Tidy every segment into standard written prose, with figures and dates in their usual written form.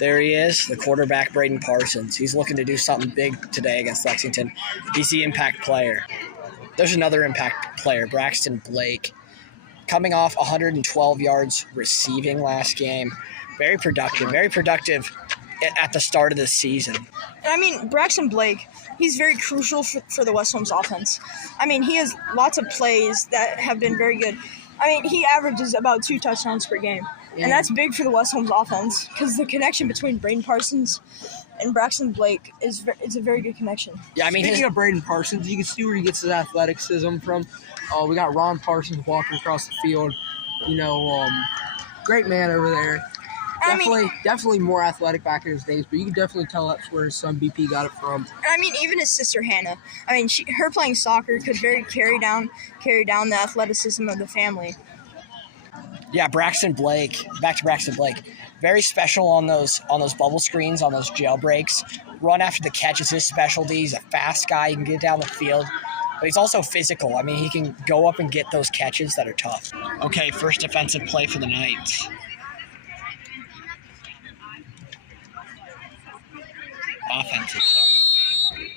There he is, the quarterback, Braden Parsons. He's looking to do something big today against Lexington. He's the impact player. There's another impact player, Braxton Blake, coming off 112 yards receiving last game. Very productive at the start of the season. I mean, Braxton Blake, he's very crucial for the West Holmes offense. I mean, he has lots of plays that have been very good. I mean, he averages about 2 touchdowns per game. And that's big for the West Holmes offense because the connection between Braden Parsons and Braxton Blake is a very good connection. Yeah, I mean, speaking of Braden Parsons, you can see where he gets his athleticism from. We got Ron Parsons walking across the field. Great man over there. Definitely more athletic back in his days, but you can definitely tell that's where his son BP got it from. I mean, even his sister Hannah. I mean, her playing soccer could very carry down the athleticism of the family. Yeah, Braxton Blake. Back to Braxton Blake. Very special on those bubble screens, on those jailbreaks. Run after the catch is his specialty. He's a fast guy. He can get down the field. But he's also physical. I mean, he can go up and get those catches that are tough. Okay, first defensive play for the Knights. Offensive, sorry.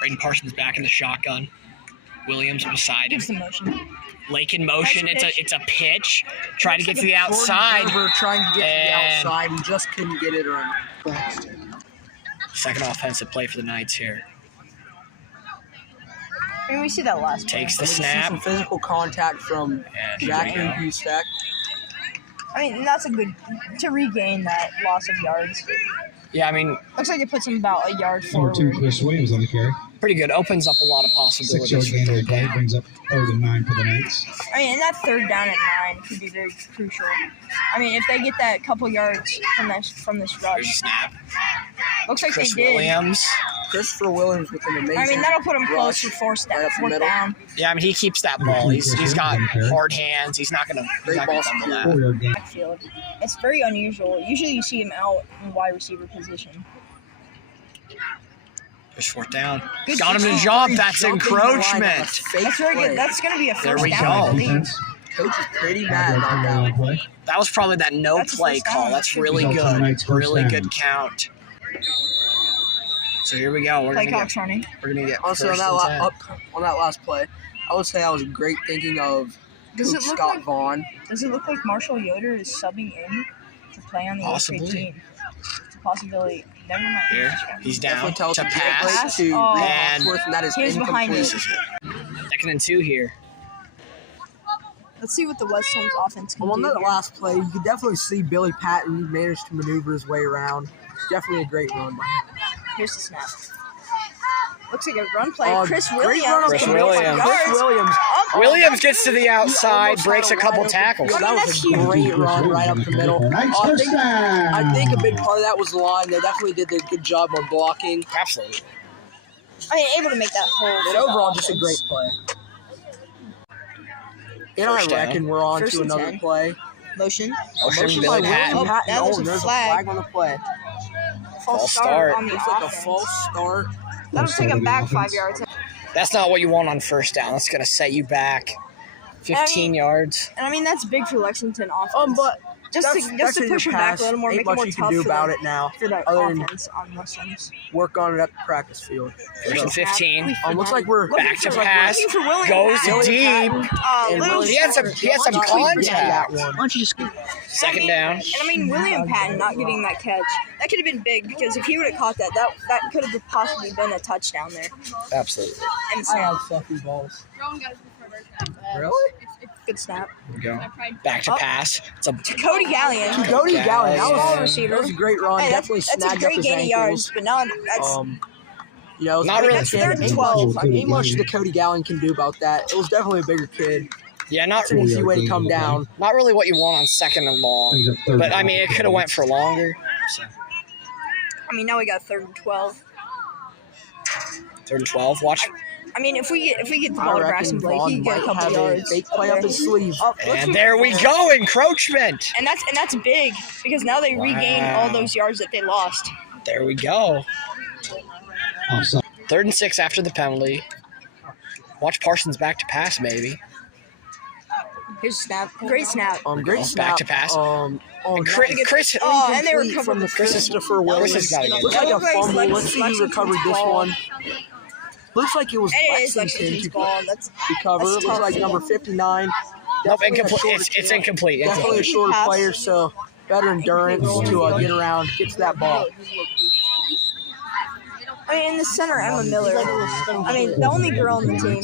Braden Parsons back in the shotgun. Williams beside him. Gives the motion. Lake in motion. It's a pitch. Trying to get to the outside. Trying to get to the outside and just couldn't get it on. Second offensive play for the Knights here. I mean, we see that last play. Takes the snap. Some physical contact from Jack and Hustak. I mean, that's a good to regain that loss of yards. Yeah, I mean, looks like it puts him about a yard forward. Number 2, Chris Williams on the carry. Pretty good. Opens up a lot of possibilities. 6 yard gain on the play brings up 3rd and 9 for the Knights. I mean, and that 3rd down at 9 could be very crucial. I mean, if they get that couple yards from this rush. Snap. Looks like Chris they did. Williams. Christopher Williams with an amazing. I mean, that'll put him close to fourth down. Yeah, I mean, he keeps that ball. He's got hard hands. He's not gonna fumble that. Backfield. It's very unusual. Usually, you see him out in wide receiver position. There's 4th down. Got him to jump. That's encroachment. That's very good. That's going to be a first there down. We go. Coach is pretty mad about that one. That was probably that play call. That's really good. Really good count. So here we go. We're gonna get also on that last play. I would say I was great thinking of Coach Scott Vaughn. Does it look like Marshall Yoder is subbing in to play on the 8th team? It's a possibility. Never mind. Here, he's down to pass. And that is he was behind it. 2nd and 2 here. Let's see what the West Holmes offense can do. On that last play, you could definitely see Billy Patton manage to maneuver his way around. Definitely a great run by him. Here's the snap. Looks like a run play. Chris Williams. Williams gets to the outside, breaks a couple tackles. That was a great run right up the middle. I think a big part of that was the line. They definitely did a good job on blocking. Absolutely. I mean, able to make that hold. But overall, just a great play. And I reckon we're on to another play. Motion. Billy Patton. That was there's a flag on the play. False start on the It's like a false start. That'll take him back 5 yards. That's not what you want on 1st down. That's going to set you back 15 yards. And I mean, that's big for Lexington offense. But just to push him back a little more, make it more tough for the offense on Muslims. Work on it at the practice field. 1st and 15. Looks like we're back to pass. Goes deep. He had some contact. Why don't you just 2nd down. And I mean, William Patton not getting that catch, that could have been big because if he would have caught that could have possibly been a touchdown there. Absolutely. And I have fluffy balls. Really? Good snap. There we go. Back to pass. To Cody Gallion. That receiver. was a great run. Hey, definitely that's snagged a great up his gain of yards, but now that's not really. That's 3rd and 12. Ain't much the Cody Gallion can do about that. It was definitely a bigger kid. Yeah, not It's an easy way to come down. Not really what you want on 2nd and long. But I mean, it could have went for longer. So. I mean, now we got 3rd and 12. 3rd and 12. Watch. I mean, if we get the ball to Braxton Blake, he can get a couple yards. Fake play up his sleeve. And there we go, encroachment. And that's big because now they regain all those yards that they lost. There we go. 3rd and 6 after the penalty. Watch Parsons back to pass, maybe. Here's a snap. Great snap. Great snap. Back to pass. Oh, Chris, and they were incomplete from the Chris is- Christopher Chris Williams. has got to get Looks it. like a Looks like fumble. Let's see who Lexington's recovered this ball. one. Looks like it was It is Lexington Lexington's ball. That's recover. that's Looks tough. like number 59. Nope, Definitely a incomplete. shorter It's chance. incomplete. Definitely a shorter Pass. player, so better endurance to get around, get to that ball. I mean, in the center, Emma Miller. I mean, the only girl on the team.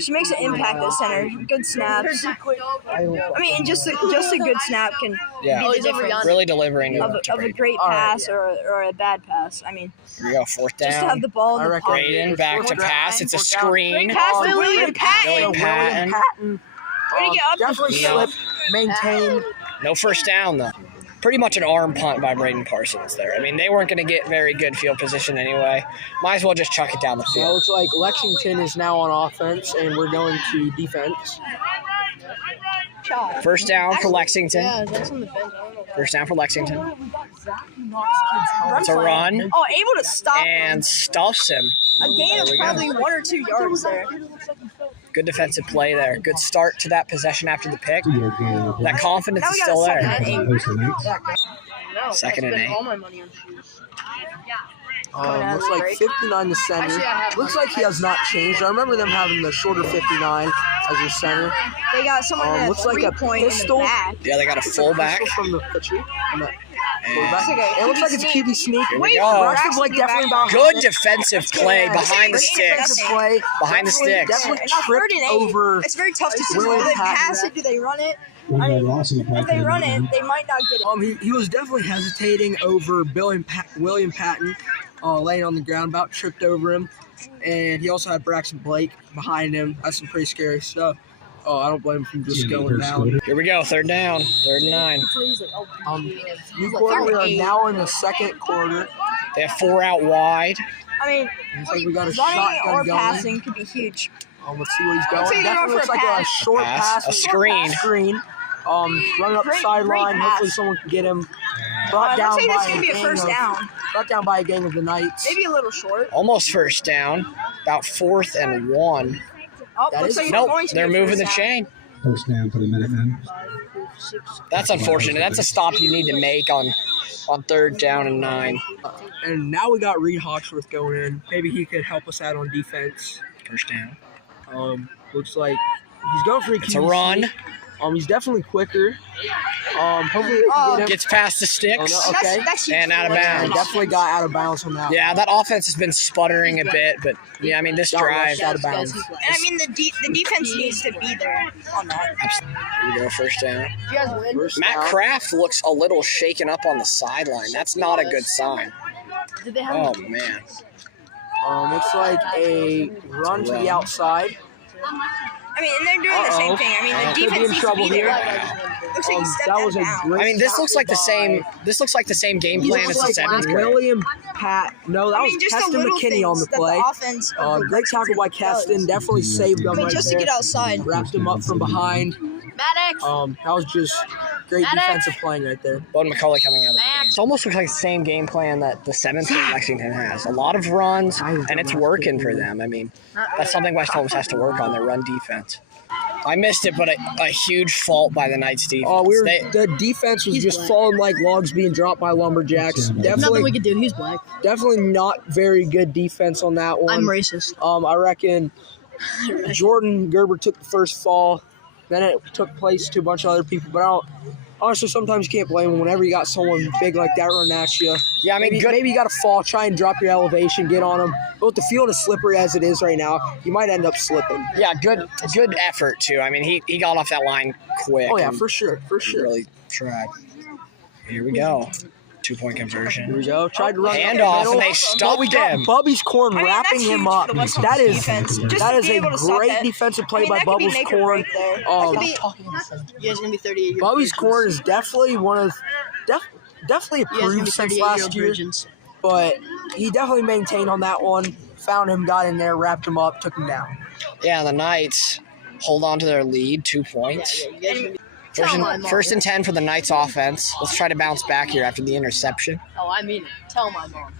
She makes an impact at center. Good snaps. I mean, just a good snap can Yeah, be the difference really delivering of to a Braden. great All right, pass or a bad pass. I mean, Here we go, fourth just to have down. the ball in I the reckon pocket. Braden back to pass. It's a screen. Great pass to William Patton. William Patton. Way to get up the Definitely field. slip, maintain. No first down, though. Pretty much an arm punt by Braden Parsons there. I mean, they weren't going to get very good field position anyway. Might as well just chuck it down the So it field. looks like Lexington is now on offense, and we're going to defense. First down for Lexington. Yeah, that's on the bench. I don't know. First down for Lexington. Run It's a play. run Oh, able to stop and stuffs him. a gain of There we go. probably 1 or 2 yards there. Good defensive play there. Good start to that possession after the pick. 2-yard gain on the play. That confidence Now is we got still a there. second and 8. Post the Knights. Second and 8. All my money on shoes. Looks like 59 to center. Actually, I have Looks like he has not changed. I remember them having the shorter 59 as their center. They got someone at Looks like a 3-point in the pistol. back. Yeah, they got a fullback. Pistol from the pitcher. From the And quarterback. It looks like it's a QB sneak. we Wait, go. Braxton Blake definitely about Good defensive play behind the sticks. defensive play. Behind the sticks. Definitely And now tripped 3rd and 8. over. It's very tough to see. William Do they Patton. pass it? Do they run it? 1-yard loss on the play. If they run it, they might not get it. He was definitely hesitating over William Patton, laying on the ground, about tripped over him, and he also had Braxton Blake behind him. That's some pretty scary stuff. Oh, I don't blame him for just going down. Here we go. Third down. 3rd and 9. New quarter, we are now in the second quarter. They have 4 out wide. I mean, Looks like we got a running shotgun or going. passing could be huge. Let's see where he's going. Looks like they're Definitely going looks for a like a pass. short pass. A screen. Screen. Running up the Great sideline. pass. Hopefully someone can get him. Brought Looks down like by this is going to be a gang first of- down. Brought down by a gang of the Knights. Maybe a little short. Almost first down. About 4th and 1. Oh, That looks is- like it's Nope, going to be they're a moving first the down. chain. First down for the Minutemen. That's unfortunate. That's a stop you need to make on 3rd down and 9. And now we got Reed Hawksworth going in. Maybe he could help us out on defense. First down. Looks like he's going for a It's a run. He's definitely quicker. Hopefully we can get him. Gets past the sticks. Oh, no, okay. That's huge. And out of And bounds. definitely got out of bounds on that. Yeah, that offense has been sputtering a bit, but yeah, I mean, this Got drive. rushed out of bounds. And I mean, the defense needs to be there on that. Here we go, first down. You guys win? First Matt down. Kraft looks a little shaken up on the sideline. That's not a good sign. Did they have Oh, man. Looks like a run to the outside. I mean, and they're doing the same thing. I mean, the Could be defense in needs trouble to be there. here. Looks like he stepped That was a out of great. I mean, this looks like the tackle same. by- This looks like the same game He plan looks as the like 7th grade. William Pat. No, that I was mean, just the Keston little McKinney things on the that play. the offense. of Great tackle by Lexington Keston. does. Definitely saved them I mean, right just there. to get outside. Wrapped him up from behind. Maddox. That was just great defensive playing right there. Bowden McCullough coming out of the game. It almost looks like the same game plan that the 7th grade Lexington has. A lot of runs, and it's working for them. I mean, that's something West Holmes has to work on, their run defense. I missed it, but a huge fault by the Knights defense. Oh, They- the defense was He's just black. falling like logs being dropped by Lumberjacks. Nothing we Definitely, could do. He's black. definitely not very good defense on that one. I'm racist. I reckon Jordan Gerber took the first fall. Then it took place to a bunch of other people. But honestly, sometimes you can't blame them whenever you got someone big like that running at you. yeah, I mean, Maybe, good. maybe you got to fall, try and drop your elevation, get on them. But with the field as slippery as it is right now, you might end up slipping. Yeah, good effort too. I mean, he got off that line quick. Oh, yeah, and for sure, for sure. really tried. Here we go. 2-point Here conversion. we go. Tried to run Hand up the off, middle, and they but stopped we got him. Bubby's Corn I mean, wrapping that's him huge up. for the West That Holmes is defense. Just that to is be a able to stop great that. defensive play I mean, by that could be Bubbles make or Corn. break there. That Um, could be- You guys are gonna be 38-year-old. Bubby's Corn is definitely one of definitely You guys are gonna improved be since 38-year-old last year, virgins. but he definitely maintained on that one. Found him, got in there, wrapped him up, took him down. Yeah, the Knights hold on to their lead, 2 points. You guys are gonna be. First Tell my and, mom. first and 10 for the Knights offense. Let's try to bounce back here after the interception. Oh, I mean it. Tell my mom.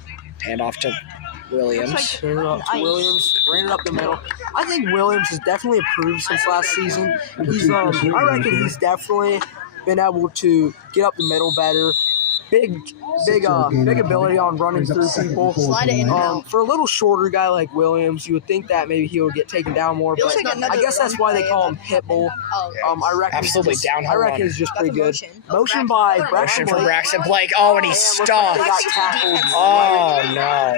Hand off to Williams. Turn it up to Nice. Williams, ran it up the middle. I think Williams has definitely improved since last season. He's I reckon he's definitely been able to get up the middle better. Big ability on running through people. Slide it in and out. For a little shorter guy like Williams, you would think that maybe he would get taken down more, but Feels like another I guess that's why they call him Pitbull. Oh, I reckon Absolutely he's just, downhill I reckon runner. he's just Got pretty the good. motion. Motion by Motion Braxton for Blake. Braxton Blake. Oh, and he And looks like stopped. they got tackled. Oh, no.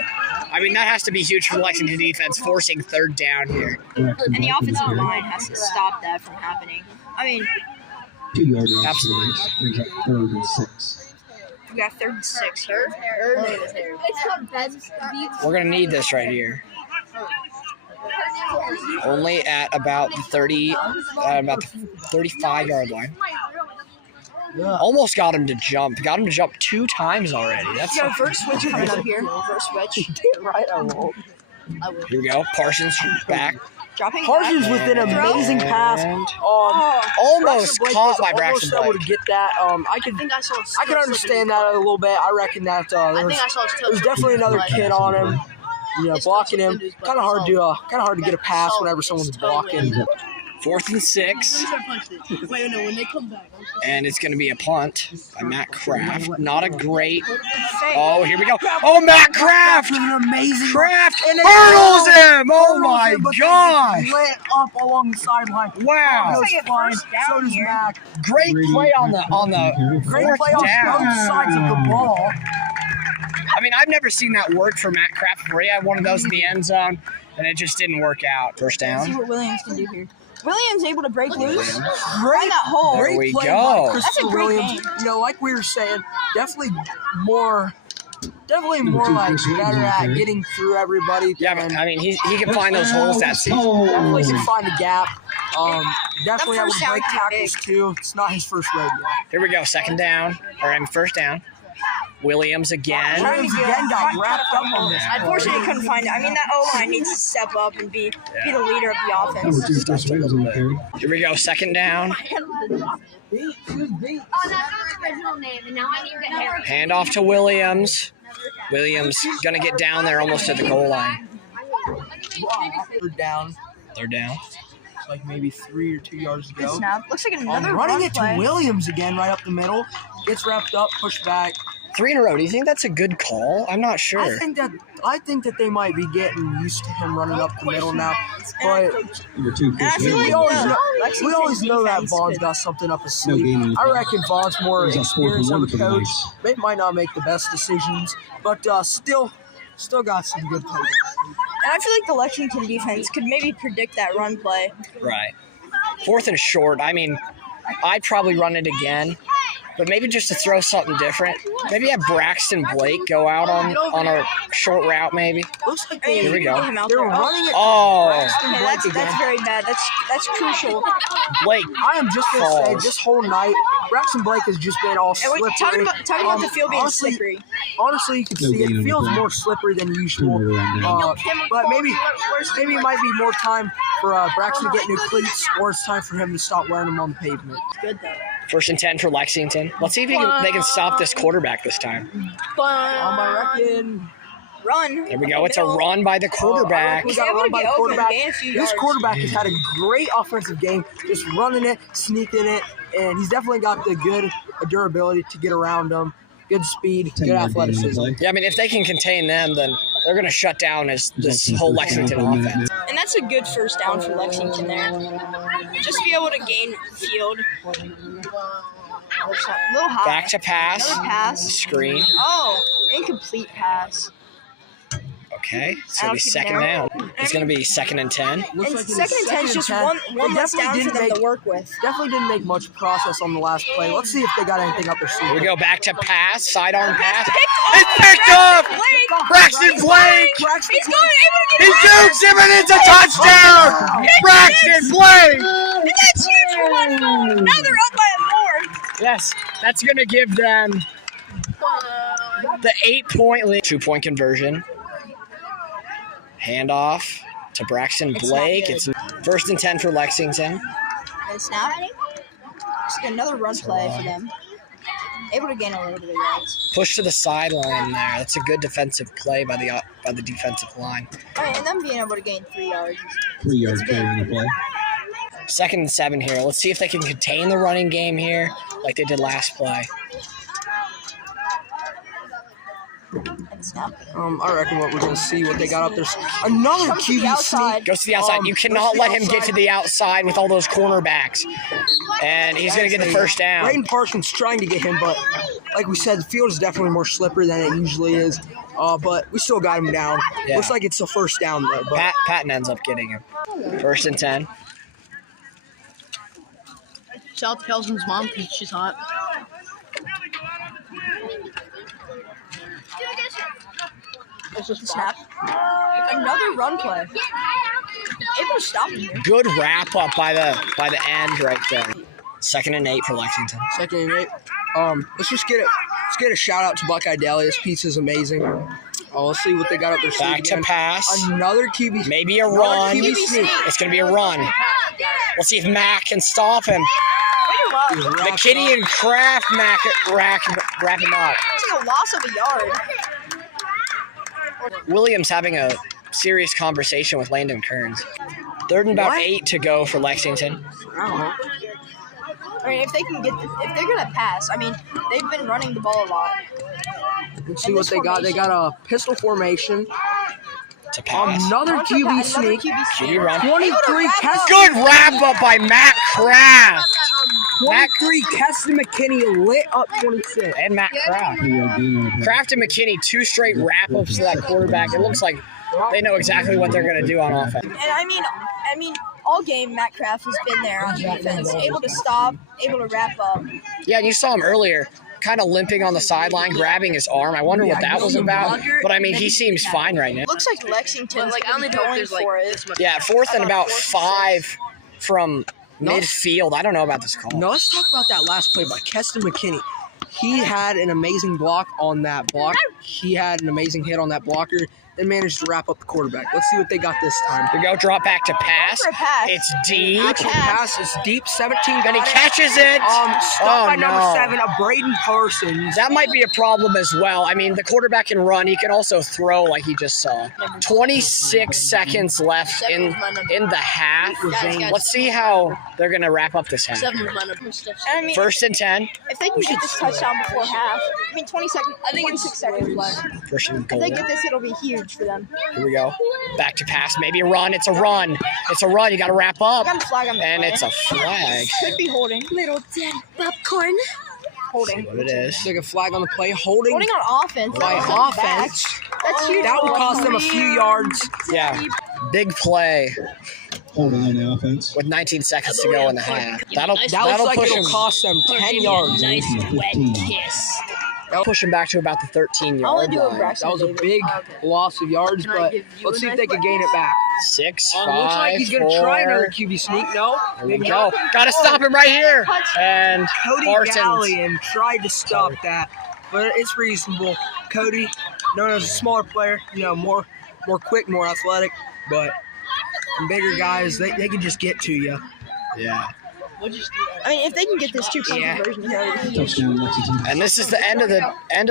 I mean, that has to be huge for the Lexington defense, forcing third down here. And the offensive line has to stop that from happening. I mean, 2 yard line. Absolutely. Brings up 3rd and 6. we got 3rd and 6 here. We're going to need this right here. Only at about the 35-yard line. Almost got him to jump. Got him to jump 2 times already. That's We got a verse switch coming up here. Verse switch. Right, I won't. Here we go. Parsons back. Dropping Parsons back. with an amazing pass. And Oh, almost Braxton Blake caught was by Braxton almost able Blake. to get that. I can understand that a little bit. I reckon that there was definitely another kid on him, blocking him. Kind of hard to get a pass whenever someone's blocking. 4th and 6. Wait, no, when they come back. And it's going to be a punt by Matt Kraft. Not a great. Oh, here we go. Oh, Matt Kraft! An amazing Kraft And it hurdles him! Oh hurdles my him, but then gosh! just lit up along the sideline. Wow! Goes Looks like a flying. first down So does here. Mac. Great play on the Great fourth play on down. both sides of the ball. I mean, I've never seen that work for Matt Kraft before. He had one of those in the end zone, and it just didn't work out. First Let's see down. what Williams can do here. Williams able to break loose. Great, Find that hole. There great we play go. by That's a Christopher great Williams. game. Like we were saying, definitely more like better at getting through everybody. Yeah, but, I mean, he can find those holes that season. Definitely can find a gap. Definitely able first to down break can be tackles too. It's not his first rodeo. Here we go. Second down. First down. Williams again. Williams again got wrapped up on this. Unfortunately, couldn't find it. I mean, that O-line needs to step up and be the leader of the Number offense. 2, Chris Williams on the carry. Here we go. Second down. Oh, that's my original name, and now I need to get Harry. Hand off to Williams. Williams gonna get down there almost to the goal line. Third down. Third down. It's like maybe 3 or 2 yards to Good go. snap. Looks like another Running run it to play. Williams again, right up the middle. Gets wrapped up, pushed back. 3 in a row. Do you think that's a good call? I'm not sure. I think that they might be getting used to him running up the middle now. But Number 2, And I Chris feel we like Williams. always know that defense Vaughn's could- got something up his No sleeve. gain in the I field. reckon Vaughn's more Brings up 4th and experienced 1 of a for the coach. Knights. They might not make the best decisions, but still got some good plays. And I feel like the Lexington defense could maybe predict that run play. Right. 4th and short. I mean, I'd probably run it again, but maybe just to throw something different. Maybe have Braxton Blake go out on a short route, maybe. Looks like Hey, Here we go. get him out they're there. running it. Oh, Braxton Okay, Blake that's again. very bad. That's crucial. Blake. I am just gonna say, Falls. this whole night, Braxton Blake has just been all And slippery. we're talking about the field being honestly, slippery. Honestly, you can No see gain on it the feels play. more slippery than usual. Turnover on But maybe it might be more time for Braxton to get new cleats, or it's time for him to stop wearing them on the pavement. Good though. 1st and 10 for Lexington. Let's see if they can stop this quarterback this time. I reckon. Run. There we go. It's a run by the quarterback. We got to Able run to by get the open, quarterback. gain a few This yards. quarterback has had a great offensive game, just running it, sneaking it, and he's definitely got the good durability to get around them. Good speed, 10 good yard gain on the athleticism. play. Yeah, I mean, if they can contain them, then they're going to shut down this whole Lexington offense. And that's a good first down for Lexington there. Just be able to gain field. A little high. Back to pass. Another pass. Screen. Oh, incomplete pass. Okay. It's going to be second down. It's going to be 2nd and 10. Looks And like it is second and 10 is just 10. one They less definitely down for didn't them to make- work with. Definitely didn't make much process on the last play. Let's see if they got anything up their sleeve. Here we go. Back to pass. Sidearm pass. Picked It's picked up! Braxton Blake! Braxton He's Blake. going He able to get jukes him and it's a touchdown! Braxton Blake! And that's huge for one goal. Now they're up by more. Yes, that's going to give them the 8-point lead. 2-point conversion. Handoff to Braxton It's not Blake. good. It's 1st and 10 for Lexington. And snap. Just another run play for them. Able to gain a little bit of yards. Push to the sideline there. That's a good defensive play by the defensive line. All right, and them being able to gain 3 yards. 3 yard gain on the play. 2nd and 7 here. Let's see if they can contain the running game here like they did last play. I reckon what we're going to see, what they got up there. Another Comes to the QB outside. sneak. Goes to the outside. You cannot let him get to the outside with all those cornerbacks. And he's going to get the first down. Braden Parsons trying to get him, but like we said, the field is definitely more slippery than it usually is. But we still got him down. Yeah. Looks like it's a first down, though. But Patton ends up getting him. 1st and 10. Shout out to Kelson's mom because she's hot. Snap. Another run play. Able to stop him here. Good wrap up by the end right there. 2nd and 8 for Lexington. 2nd and 8. Let's get a shout out to Buckeye Deli. This pizza's amazing. Let's see what they got up there. Back to pass. Another QB. Maybe a run. QB sneak. It's going to be a run. Let's see if Mack can stop him. McKinney and Kraft wrap him up. It's like a loss of a yard. Williams having a serious conversation with Landon Kearns. 3rd and about 8 to go for Lexington. I don't know. I mean, if they're gonna pass, I mean, they've been running the ball a lot. Let's see what they got. They got a pistol formation. To pass. Another QB sneak. QB run. 23 Keston. Good wrap up by Matt Kraft. 23 Keston McKinney lit up 26. And Matt Kraft. Kraft and McKinney, 2 straight wrap ups to that quarterback. It looks like they know exactly what they're going to do on offense. And I mean, all game Matt Kraft has been there on defense, able to stop, able to wrap up. Yeah, and you saw him earlier, kind of limping on the sideline, grabbing his arm. I wonder what that was about. But I mean, he seems fine right now. Looks like Lexington's going for it. Yeah, 4th and about 5 from midfield. I don't know about this call. Now let's talk about that last play by Keston McKinney. He had an amazing block on that block. He had an amazing hit on that blocker and managed to wrap up the quarterback. Let's see what they got this time. Here we go, drop back to pass. It's deep. Actual pass is deep, 17. And he catches it. Stopped by number 7, a Braden Parsons. That might be a problem as well. I mean, the quarterback can run. He can also throw like he just saw. 26 seconds left in the half. Let's see how they're going to wrap up this half. And I mean, 1st and 10. if they can get this touchdown before half, I mean, 26 seconds left. First and If goal. they get this, it'll be huge for them. Here we go. Back to pass. Maybe a run. It's a run. It's a run. You got to wrap up. Got a flag on the And play. it's a flag. Could be holding. Little dead popcorn. Holding. What it is. Take a flag on the play. Holding On offense. by That was offense. bad. That's huge. That will cost them a few yards. Yeah. Big play Holding on the offense. with 19 seconds to go in the half. That looks That'll like push it'll them. cost them 10 yards. That'll push them back to about the 13-yard I'll do a line. Braxton That was a Davis. big loss of yards, but let's see if they can gain it back. 6, Looks 5, like he's going to 4. try another QB sneak. No, There we maybe go. not. Got to stop him right here. And Cody Parsons. Gallion tried to stop that, but it's reasonable. Cody, known as a smaller player, more quick, more athletic, but bigger guys, they can just get to you. Yeah. I mean, if they can get this 2-point conversion here, it'll be huge. Touchdown, Lexington. And this is the end of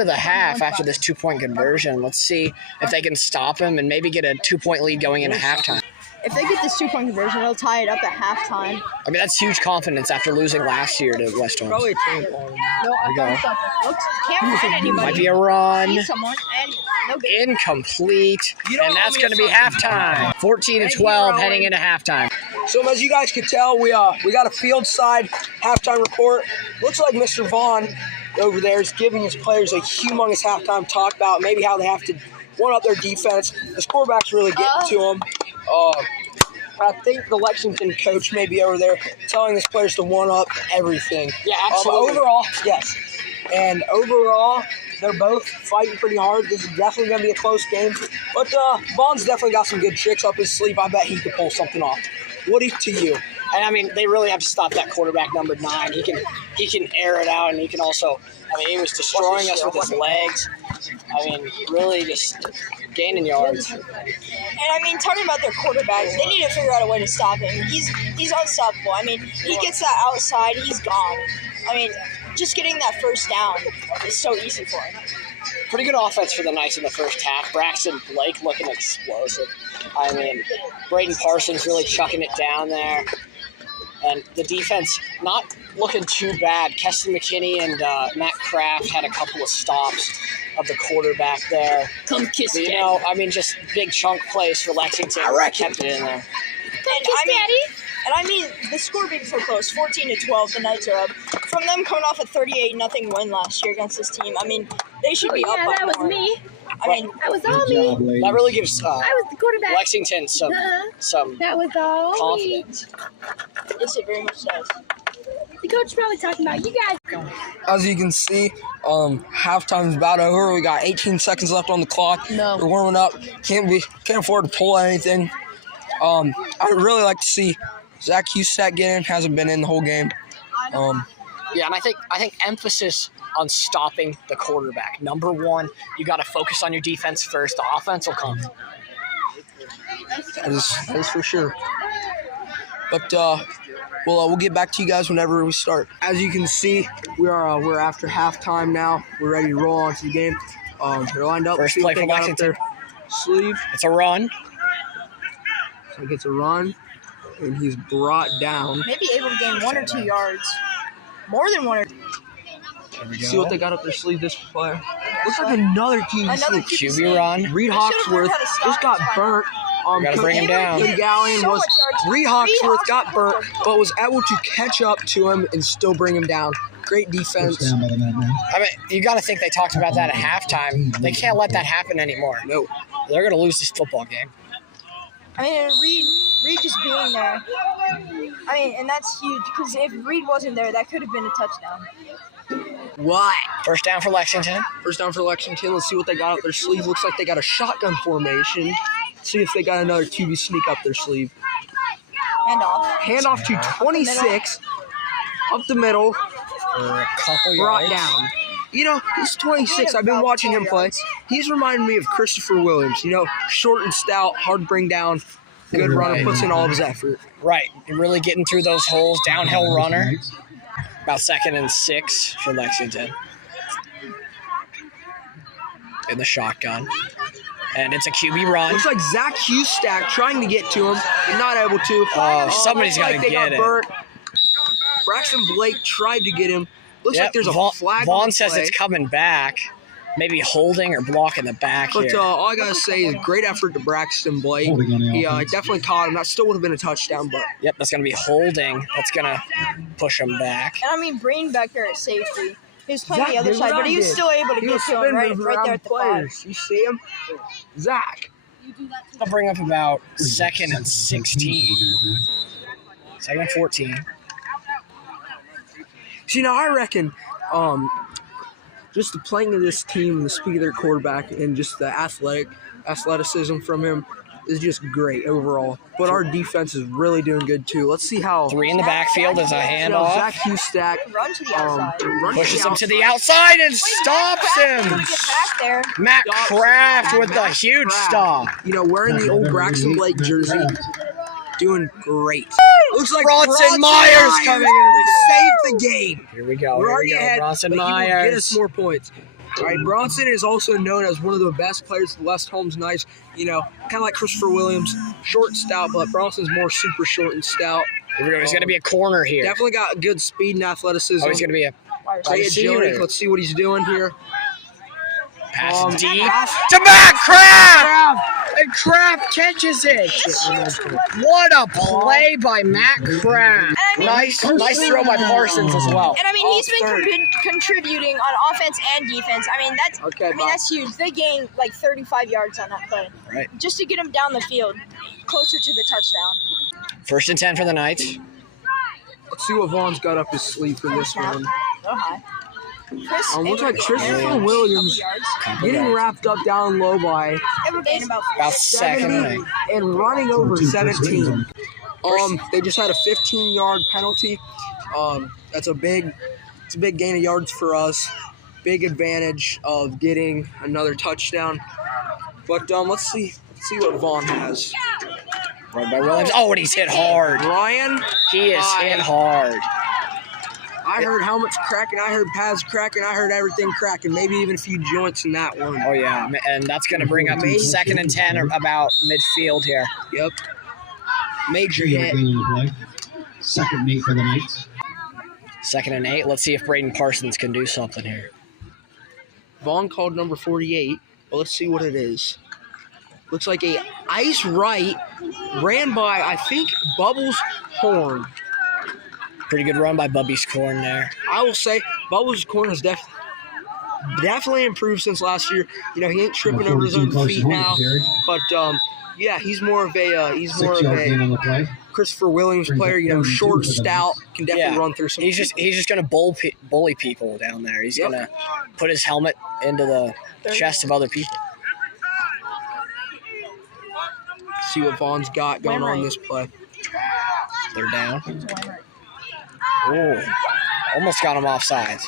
the half after this 2-point conversion. Let's see if they can stop him and maybe get a 2-point lead going into halftime. If they get this 2-point conversion, they'll tie it up at halftime. I mean, that's huge confidence after losing last year to West Holmes. Probably a tampon. No, we go. Can't find anybody. Might be a run. See someone, and no good. Incomplete. You don't And that's owe me going to a be fucking halftime. 14 to Thank you, 12 Rowan. heading into halftime. So as you guys could tell, we got a field side halftime report. Looks like Mr. Vaughn over there is giving his players a humongous halftime talk about maybe how they have to one up their defense. This quarterback's really getting to them. I think the Lexington coach may be over there telling his players to one up everything. Yeah, absolutely. Overall, yes. And overall, they're both fighting pretty hard. This is definitely going to be a close game. But Vaughn's definitely got some good tricks up his sleeve. I bet he could pull something off. Woody, to you. And I mean, they really have to stop that quarterback number 9. He can air it out, and he can also. I mean, he was destroying us with his legs. I mean, really just gaining yards. And I mean, talking about their quarterback, they need to figure out a way to stop him. He's unstoppable. I mean, he gets that outside, he's gone. I mean, just getting that first down is so easy for him. Pretty good offense for the Knights in the first half. Braxton Blake looking explosive. I mean, Braden Parsons really chucking it down there. And the defense not looking too bad. Keston McKinney and Matt Kraft had a couple of stops of the quarterback there. Come kiss But, daddy. just big chunk plays for Lexington. Kept it in there. And I mean, the score being so close, 14-12, the Knights are up. From them coming off a 38-0 win last year against this team, I mean, they should be up by that was more. me. I mean, That was all Good me. job, ladies. That really gives I was the quarterback. Lexington some That was all me. confidence. yes, it very much does. The coach is probably talking about you guys. As you can see, halftime's about over. We got 18 seconds left on the clock. No. We're warming up. Can't afford to pull anything. I'd really like to see Zach Hustak get in. Hasn't been in the whole game. Yeah, and I think emphasis on stopping the quarterback. Number one, you got to focus on your defense first. The offense will come. That is for sure. But we'll get back to you guys whenever we start. As you can see, we're after halftime now. We're ready to roll on to the game. They're lined up. First See play what for they got up Lexington. their sleeve. It's a run. So he gets a run, and he's brought down. Maybe able to gain 1 or 2 yards. More than 1 or 2. There we go. See what they got up their sleeve this play. Looks like another QB Another sleeve. QB run. Reed They should've Hawksworth learned how to stop just got this by burnt. Gotta bring him down. Good Gallion So was much yards. Reed Hawksworth got burnt, but was able to catch up to him and still bring him down. Great First defense. down by the net now. I mean, you got to think they talked about that at halftime. They can't let that happen anymore. No. They're going to lose this football game. I mean, Reed just being there. I mean, and that's huge because if Reed wasn't there, that could have been a touchdown. What? First down for Lexington. First down for Lexington. Let's see what they got up their sleeve. Looks like they got a shotgun formation. See if they got another QB sneak up their sleeve. Handoff to 26. Up the middle. For a couple Brought yards. down. He's 26. I've been watching him play. He's reminding me of Christopher Williams. Short and stout, hard to bring down. Good runner, puts in all of his effort. Right. You're really getting through those holes. Downhill runner. About 2nd and 6 for Lexington. In the shotgun. And it's a QB run. Looks like Zach Hustak trying to get to him, but not able to. Somebody's Looks gotta they get got it. burnt. Braxton Blake tried to get him. Looks like there's a flag Vaughn on the says play. it's coming back. Maybe holding or blocking the back But here. all I gotta say is great effort to Braxton Blake. Holding on the He offense. definitely caught him. That still would have been a touchdown, but Yep, that's going to be holding. That's going to push him back. And I mean, Brain back there at safety. He was playing Zach the other did side, what but I he was did. still able to he get was to him spin right moving there around at the 5. players. You see him? Zach. They'll bring up about 2nd and 16. 2nd and 14. So, I reckon just the playing of this team, the speed of their quarterback, and just the athleticism from him is just great overall. But our defense is really doing good, too. Let's see how 3 in the backfield as a handoff. Zach Hustak Run to the outside. Pushes him to the outside and stops him. Get back there. Matt Kraft with the Matt huge Kraft. stop. Wearing the old Braxton Blake jersey. Doing great. Looks like Bronson Myers coming into the save the game. Here we go. We're Here already we go. ahead, Bronson but he will Myers. get us more points. All right, Bronson is also known as one of the best players of the West Holmes Knights. Kind of like Christopher Williams, short and stout, but Bronson's more super short and stout. Here we go. He's going to be a corner here. Definitely got good speed and athleticism. Oh, he's going to be a Great agility. receiver. Let's see what he's doing here. pass deep pass. to Matt Kraft. And Kraft catches it. What a play by Matt Kraft. Nice throw by Parsons as well. And I mean, he's been contributing on offense and defense. I mean, that's huge. They gained like 35 yards on that play. Right. Just to get him down the field, closer to the touchdown. 1st and 10 for the Knights. Let's see what Vaughn's got up his sleeve for this one. Go high. Looks like Christopher Williams getting wrapped up down low by About 2nd. and running over 17. They just had a 15-yard penalty. That's a big gain of yards for us. Big advantage of getting another touchdown. But let's see what Vaughn has. Run by Williams. Oh, and he's hit hard. Ryan, He is hit hard. I heard helmets cracking, I heard pads cracking, I heard everything cracking, maybe even a few joints in that one. Oh, yeah. And that's going to bring up 2nd and 10 about midfield here. Yep. Major You're hit. gaining the play. Second and 8 for the Knights. 2nd and 8. Let's see if Braden Parsons can do something here. Vaughn called number 48, but let's see what it is. Looks like a ice right ran by, I think, Bubbles Horn. Pretty good run by Bubby's Corn there. I will say Bubbles Corn has definitely improved since last year. You know, he ain't tripping over his own feet now, but yeah, he's more of a On the play. Christopher Williams player. You know, short, stout, can definitely run through some. He's just gonna bully people down there. He's gonna put his helmet into the chest of other people. See what Vaughn's got going on this play. They're down. Oh, almost got him offsides.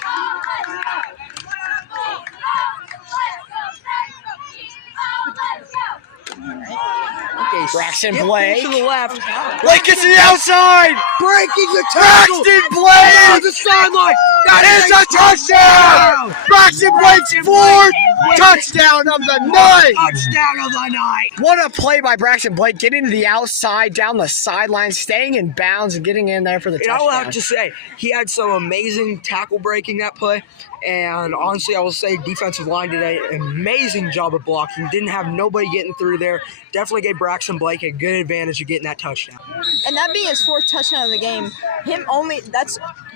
Okay, Braxton skip Blake. to the left. Blake gets to the outside. Breaking the tackle. Braxton Blake On the sideline. That is a touchdown. Braxton Blake's 4th touchdown of the night. Touchdown of the night. What a play by Braxton Blake, getting to the outside, down the sideline, staying in bounds, and getting in there for the And touchdown. I will have to say, he had some amazing tackle breaking that play. And honestly, I will say defensive line did an amazing job of blocking. Didn't have nobody getting through there. Definitely gave Braxton Blake a good advantage of getting that touchdown. And that being his 4th touchdown of the game,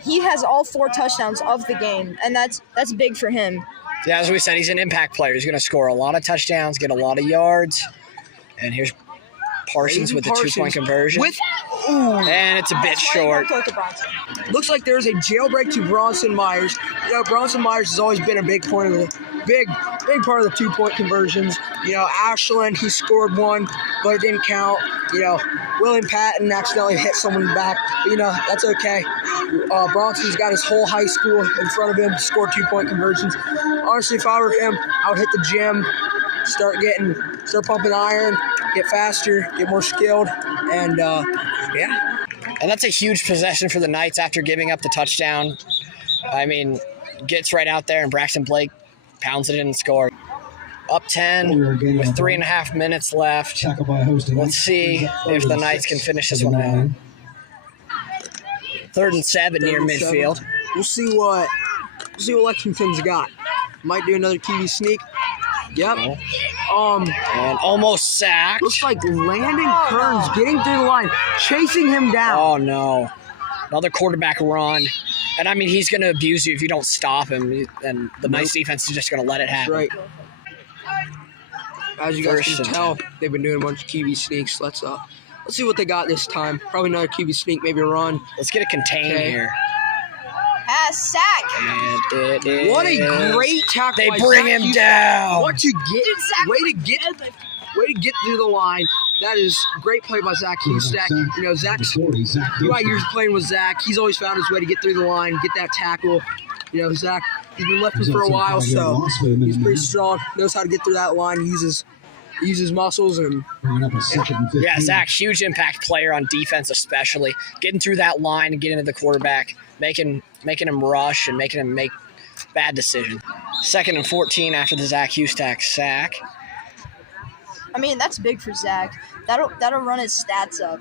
he has all 4 touchdowns of the game, and that's big for him. Yeah, as we said, he's an impact player. He's going to score a lot of touchdowns, get a lot of yards. And here's Parsons with the 2-point conversion. And it's a bit short. Looks like there's a jailbreak to Bronson Myers. You know, Bronson Myers has always been a big part of the big part of the 2-point conversions. You know, Ashland, he scored one, but it didn't count. You know, William Patton accidentally hit someone back. But, you know, that's okay. Bronson's got his whole high school in front of him to score 2-point conversions. Honestly, if I were him, I would hit the gym, start pumping iron, get faster, get more skilled, and yeah. And that's a huge possession for the Knights after giving up the touchdown. I mean, gets right out there, and Braxton Blake pounds it in and scores. Up 10 with 3.5 minutes left. Let's see if the Knights can finish this one out. 3rd and 7 near midfield. We'll see what Lexington's got. Might do another QB sneak. Yep. And almost sacked. Looks like Landon Kearns getting through the line, chasing him down. Oh, no. Another quarterback run. And, I mean, he's going to abuse you if you don't stop him. And the Knights defense is just going to let it happen. That's right. As you guys can tell, they've been doing a bunch of QB sneaks. Let's see what they got this time. Probably another QB sneak, maybe a run. Let's get a contain here. Sack. And it is. What a great tackle! They bring him down. Way to get through the line. That is a great play by Zach Hustack. You know, Zach's throughout years playing with Zach, he's always found his way to get through the line, get that tackle. You know, Zach, he's been left for a while, so he's pretty strong. Knows how to get through that line. Uses muscles and yeah, Zach, huge impact player on defense, especially getting through that line and getting to the quarterback, making him rush and making him make bad decisions. 2nd and 14 after the Zach Hustack sack. I mean, that's big for Zach. That'll run his stats up.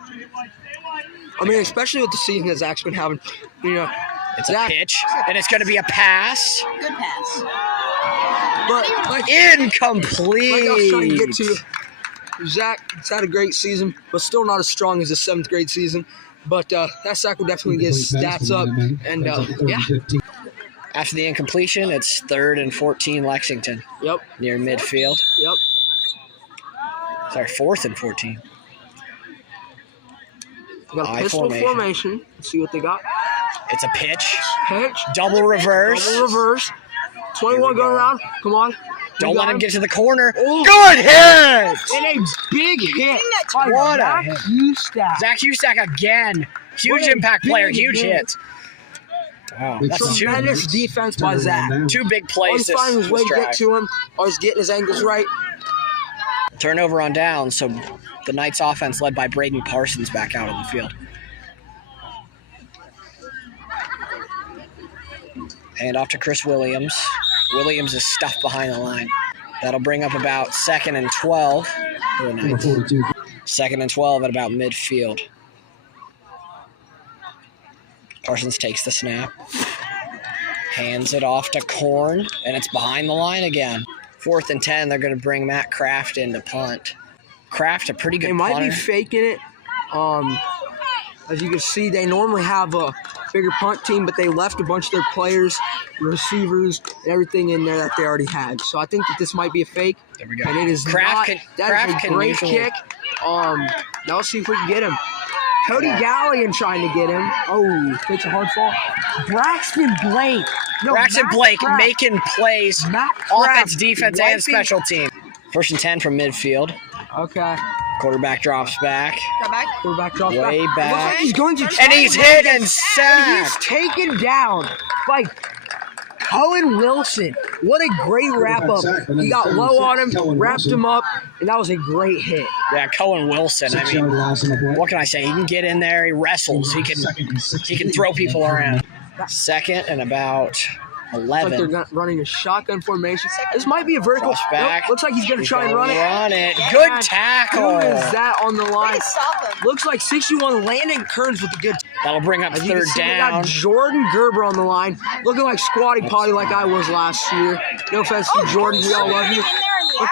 I mean, especially with the season that Zach's been having. You know, it's a pitch, and it's going to be a pass. Good pass. But incomplete. Like I was trying to get to, Zach's had a great season, but still not as strong as his 7th grade season. But that sack will definitely get his stats up. And yeah. After the incompletion, it's 3rd and 14 Lexington. Yep. Near midfield. Yep. Sorry, 4th and 14. We got a pistol formation. Let's see what they got. It's a pitch. Pitch. Double reverse. 21 going around. Come on. Don't let him get to the corner. Oh. Good hit! And a big hit. What a hit. Hustack. Zach Hustack again. Huge impact player. Huge hit. Wow, that's tremendous defense by Zach. 2 big plays. Always finding his way to get to him. Always getting his angles right. Turnover on down, so the Knights offense led by Braden Parsons back out on the field. Hand off to Chris Williams. Williams is stuffed behind the line. That'll bring up about 2nd and 12 for the Knights. 2nd and 12 at about midfield. Parsons takes the snap. Hands it off to Korn, and it's behind the line again. 4th and 10, they're going to bring Matt Kraft in to punt. Kraft, a pretty good They might punter. be faking it. As you can see, they normally have a bigger punt team, but they left a bunch of their players, receivers, and everything in there that they already had. So I think that this might be a fake. There we go. And it is Kraft not. can- That Kraft is a can great usually- kick. Now let's see if we can get him. Cody Gallion trying to get him. Oh, takes a hard fall. Braxton Blake. No, Braxton Matt Blake Kraft. making plays, Matt offense, Kraft defense, wiping- and special team. 1st and 10 from midfield. Okay. Quarterback drops back. Quarterback drops Way back. back. Looks like he's going to And he's try hit to and And he's sacked. taken down by Cohen Wilson. What a great wrap up. He got low on him, wrapped him up, and that was a great hit. Yeah, Cohen Wilson. I 6-yard mean, loss on the play. what can I say? He can get in there. He wrestles. He can throw people around. 2nd and about Looks like 11. they're running a shotgun formation. This might be a vertical. Cross back. Nope, looks like he's going to try and run it. Run it. Good And tackle. Who is that on the Way line? to stop him. Looks like 61 Landon Kearns with a good. That'll bring up As you can 3rd see, they down. got Jordan Gerber on the line, looking like Squatty Potty like I was last year. No offense to Jordan, we all love you.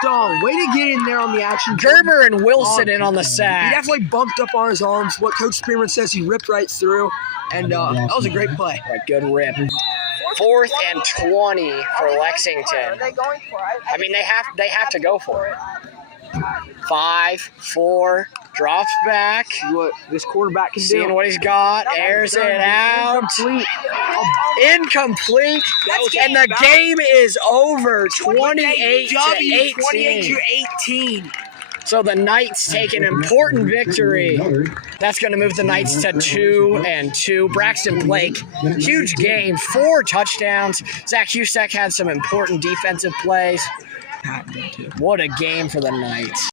But way to get in there on the action. Gerber and Wilson in on the He sack. definitely bumped up on his arms. What Coach Spearman says, he ripped right through, and that was a great play. Right, good rip. 4th and 20 for Are Lexington. they going for it? I mean, they have to go for it. 5-4, drops back. See what this quarterback can Seeing do. what he's got, airs it out. Incomplete. Incomplete. And the game is over. 28-18. So the Knights take an important victory. That's going to move the Knights to 2-2. Braxton Blake, huge game, 4 touchdowns. Zach Husak had some important defensive plays. What a game for the Knights.